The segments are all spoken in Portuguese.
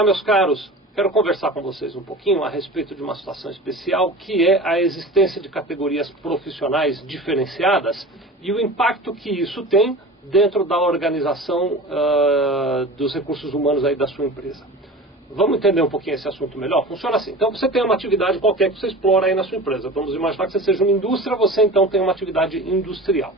Olá, meus caros. Quero conversar com vocês um pouquinho a respeito de uma situação especial, que é a existência de categorias profissionais diferenciadas e o impacto que isso tem dentro da organização dos recursos humanos aí da sua empresa. Vamos entender um pouquinho esse assunto melhor? Funciona assim. Então você tem uma atividade qualquer que você explora aí na sua empresa. Vamos imaginar que você seja uma indústria, você então tem uma atividade industrial.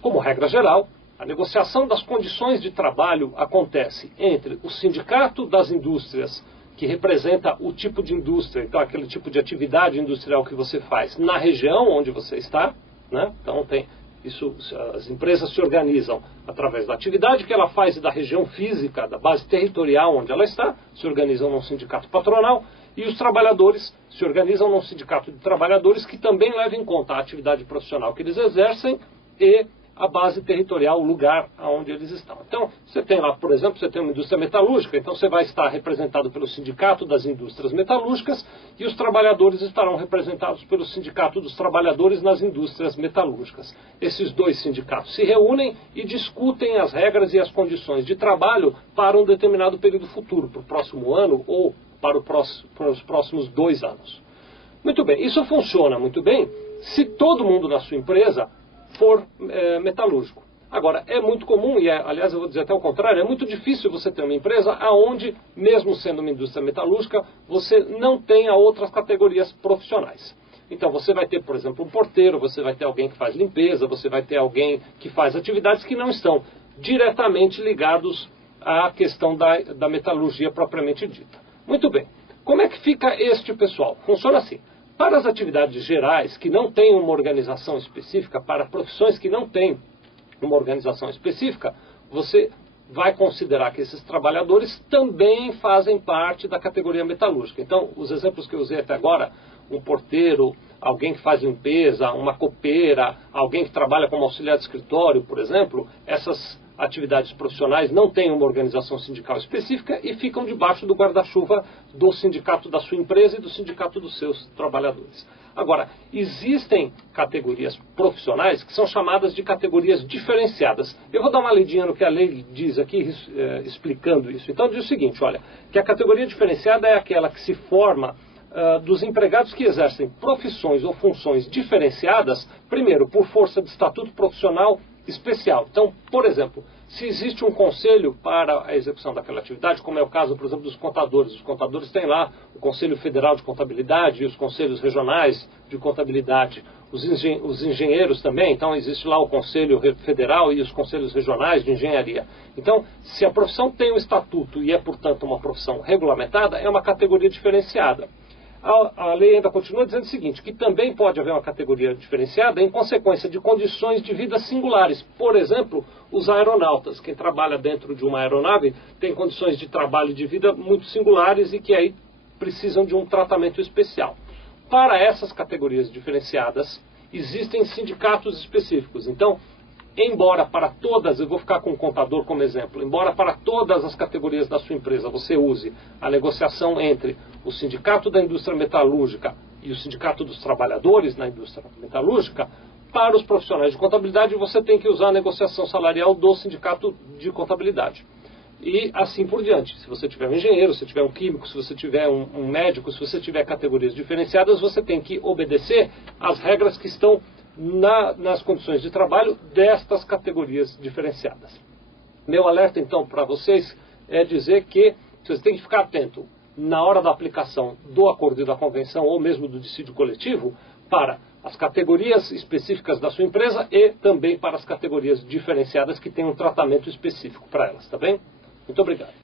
Como regra geral, a negociação das condições de trabalho acontece entre o sindicato das indústrias, que representa o tipo de indústria, então aquele tipo de atividade industrial que você faz na região onde você está, né? Então tem isso, as empresas se organizam através da atividade que ela faz e da região física, da base territorial onde ela está, se organizam num sindicato patronal, e os trabalhadores se organizam num sindicato de trabalhadores que também leva em conta a atividade profissional que eles exercem e a base territorial, o lugar onde eles estão. Então, você tem lá, por exemplo, você tem uma indústria metalúrgica, então você vai estar representado pelo Sindicato das Indústrias Metalúrgicas e os trabalhadores estarão representados pelo Sindicato dos Trabalhadores nas Indústrias Metalúrgicas. Esses dois sindicatos se reúnem e discutem as regras e as condições de trabalho para um determinado período futuro, para o próximo ano ou para os próximos 2 anos. Muito bem, isso funciona muito bem se todo mundo na sua empresa for metalúrgico. Agora, é muito comum, e aliás eu vou dizer até o contrário, é muito difícil você ter uma empresa onde, mesmo sendo uma indústria metalúrgica, você não tenha outras categorias profissionais. Então você vai ter, por exemplo, um porteiro, você vai ter alguém que faz limpeza, você vai ter alguém que faz atividades que não estão diretamente ligados à questão da metalurgia propriamente dita. Muito bem. Como é que fica este pessoal? Funciona assim. Para as atividades gerais, que não têm uma organização específica, para profissões que não têm uma organização específica, você vai considerar que esses trabalhadores também fazem parte da categoria metalúrgica. Então, os exemplos que eu usei até agora, um porteiro, alguém que faz limpeza, uma copeira, alguém que trabalha como auxiliar de escritório, por exemplo, essas atividades profissionais não têm uma organização sindical específica e ficam debaixo do guarda-chuva do sindicato da sua empresa e do sindicato dos seus trabalhadores. Agora, existem categorias profissionais que são chamadas de categorias diferenciadas. Eu vou dar uma lidinha no que a lei diz aqui, explicando isso. Então diz o seguinte, olha, que a categoria diferenciada é aquela que se forma dos empregados que exercem profissões ou funções diferenciadas, primeiro, por força de estatuto profissional especial. Então, por exemplo, se existe um conselho para a execução daquela atividade, como é o caso, por exemplo, dos contadores. Os contadores têm lá o Conselho Federal de Contabilidade e os conselhos regionais de contabilidade. Os engenheiros também, então existe lá o Conselho Federal e os conselhos regionais de engenharia. Então, se a profissão tem um estatuto e é, portanto, uma profissão regulamentada, é uma categoria diferenciada. A lei ainda continua dizendo o seguinte, que também pode haver uma categoria diferenciada em consequência de condições de vida singulares. Por exemplo, os aeronautas. Quem trabalha dentro de uma aeronave tem condições de trabalho e de vida muito singulares e que aí precisam de um tratamento especial. Para essas categorias diferenciadas, existem sindicatos específicos. Então, embora para todas, eu vou ficar com o contador como exemplo, embora para todas as categorias da sua empresa você use a negociação entre o sindicato da indústria metalúrgica e o sindicato dos trabalhadores na indústria metalúrgica, para os profissionais de contabilidade você tem que usar a negociação salarial do sindicato de contabilidade. E assim por diante. Se você tiver um engenheiro, se tiver um químico, se você tiver um médico, se você tiver categorias diferenciadas, você tem que obedecer às regras que estão nas condições de trabalho destas categorias diferenciadas. Meu alerta então para vocês é dizer que vocês têm que ficar atento na hora da aplicação do acordo e da convenção ou mesmo do dissídio coletivo para as categorias específicas da sua empresa e também para as categorias diferenciadas que têm um tratamento específico para elas, tá bem? Muito obrigado.